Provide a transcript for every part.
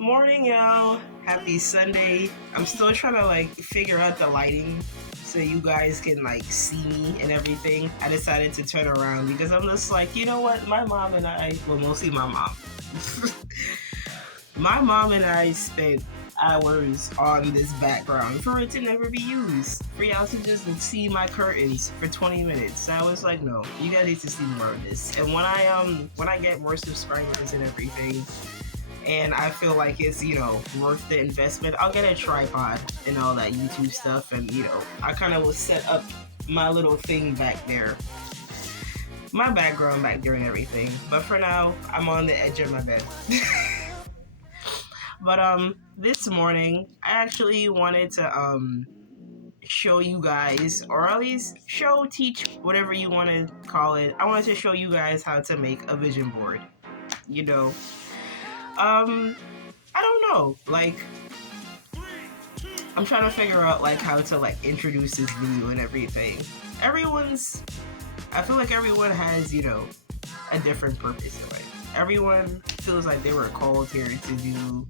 Morning, y'all. Happy Sunday. I'm still trying to figure out the lighting so you guys can see me and everything. I decided to turn around because I'm just like, you know what? My mom and I, well, mostly my mom. My mom and I spent hours on this background for it to never be used. For y'all to just see my curtains for 20 minutes. So I was like, no, you guys need to see more of this. And when I get more subscribers and everything, and I feel like it's worth the investment, I'll get a tripod and all that YouTube stuff, and I kind of will set up my little thing back there, my background back there and everything. But for now, I'm on the edge of my bed. But this morning I actually wanted to show you guys, or at least teach, whatever you want to call it. I wanted to show you guys how to make a vision board. You know, I don't know, I'm trying to figure out how to introduce this video and everything. I feel like everyone has, a different purpose in life. Everyone feels like they were called here to do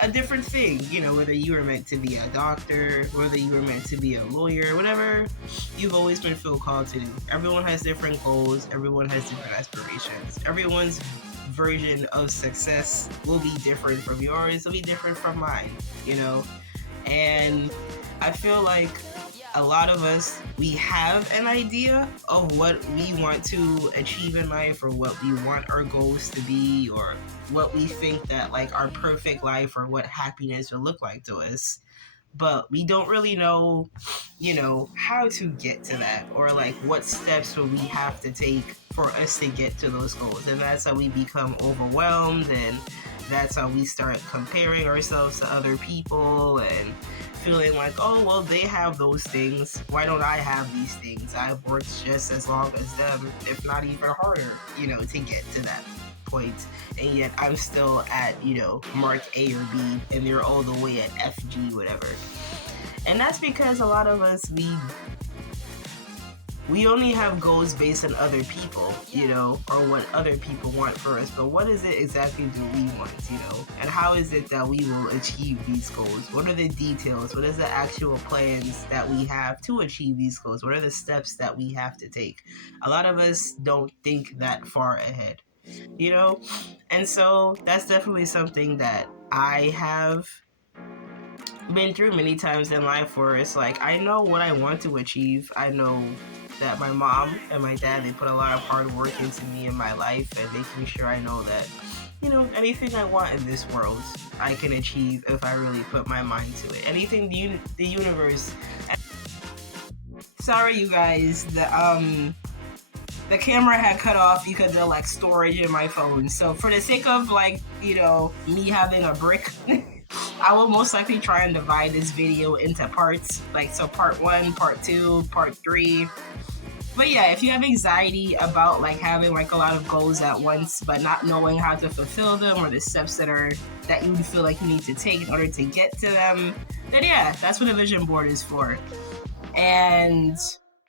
a different thing, whether you were meant to be a doctor, whether you were meant to be a lawyer, whatever you've always been feel called to do. Everyone has different goals, everyone has different aspirations. Everyone's version of success will be different from yours, will be different from mine, And I feel like a lot of us, we have an idea of what we want to achieve in life, or what we want our goals to be, or what we think that our perfect life or what happiness will look like to us. But we don't really know, how to get to that, or what steps will we have to take for us to get to those goals. And that's how we become overwhelmed, and that's how we start comparing ourselves to other people and feeling like, oh, well, they have those things. Why don't I have these things? I've worked just as long as them, if not even harder, to get to that point. And yet I'm still at, mark A or B, and they're all the way at F, G, whatever. And that's because a lot of us, we only have goals based on other people, or what other people want for us. But what is it exactly do we want, And how is it that we will achieve these goals? What are the details? What is the actual plans that we have to achieve these goals? What are the steps that we have to take? A lot of us don't think that far ahead, And so that's definitely something that I have been through many times in life, where it's I know what I want to achieve. I know that my mom and my dad, they put a lot of hard work into me in my life, and making sure I know that, anything I want in this world, I can achieve if I really put my mind to it. Anything the universe. Sorry, you guys. The camera had cut off because of storage in my phone. So for the sake of me having a brick, I will most likely try and divide this video into parts. So part 1, part 2, part 3. But yeah, if you have anxiety about having a lot of goals at once, but not knowing how to fulfill them, or the steps that you feel like you need to take in order to get to them, then yeah, that's what a vision board is for. And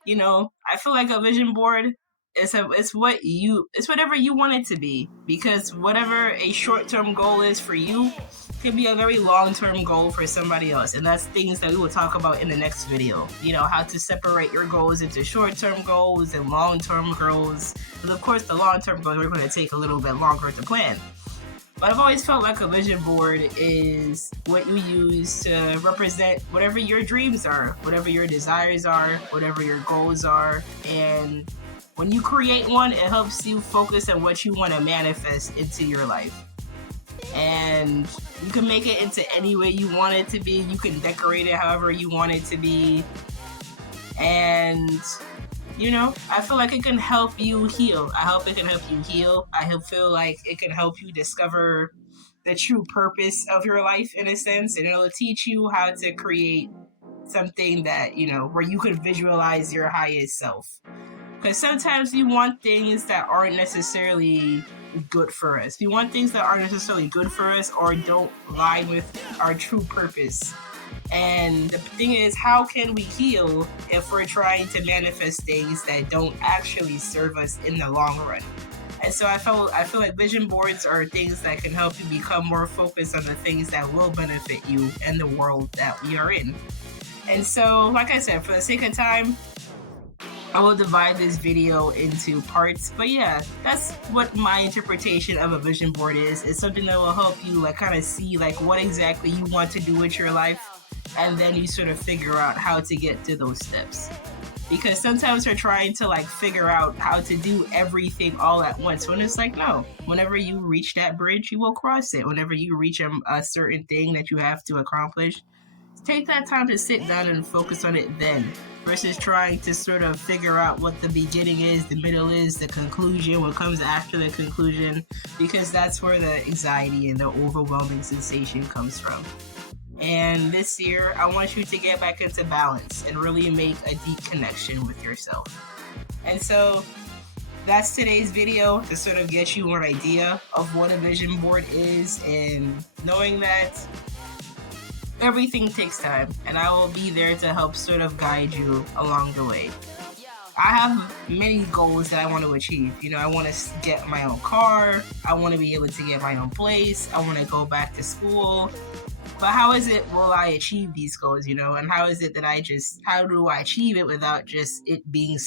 I feel like a vision board, it's whatever you want it to be, because whatever a short-term goal is for you could be a very long-term goal for somebody else. And that's things that we will talk about in the next video. How to separate your goals into short-term goals and long-term goals. Because of course the long-term goals are going to take a little bit longer to plan. But I've always felt like a vision board is what you use to represent whatever your dreams are, whatever your desires are, whatever your goals are. And when you create one, it helps you focus on what you want to manifest into your life. And you can make it into any way you want it to be. You can decorate it however you want it to be. And I feel like it can help you heal. I hope it can help you heal. Feel like it can help you discover the true purpose of your life, in a sense. And it'll teach you how to create something that, where you could visualize your highest self. Because sometimes we want things that aren't necessarily good for us. We want things that aren't necessarily good for us, or don't align with our true purpose. And the thing is, how can we heal if we're trying to manifest things that don't actually serve us in the long run? And so I feel like vision boards are things that can help you become more focused on the things that will benefit you and the world that we are in. And so, like I said, for the sake of time, I will divide this video into parts. But yeah, that's what my interpretation of a vision board is. It's something that will help you like kind of see like what exactly you want to do with your life, and then you sort of figure out how to get to those steps. Because sometimes we're trying to like figure out how to do everything all at once, when it's like, no, whenever you reach that bridge you will cross it. Whenever you reach a certain thing that you have to accomplish, take that time to sit down and focus on it then, versus trying to sort of figure out what the beginning is, the middle is, the conclusion, what comes after the conclusion, because that's where the anxiety and the overwhelming sensation comes from. And this year, I want you to get back into balance and really make a deep connection with yourself. And so that's today's video, to sort of get you an idea of what a vision board is, and knowing that everything takes time, and I will be there to help sort of guide you along the way. I have many goals that I want to achieve. You know, I want to get my own car. I want to be able to get my own place. I want to go back to school. But how is it will I achieve these goals, you know? And how is it that how do I achieve it without just it being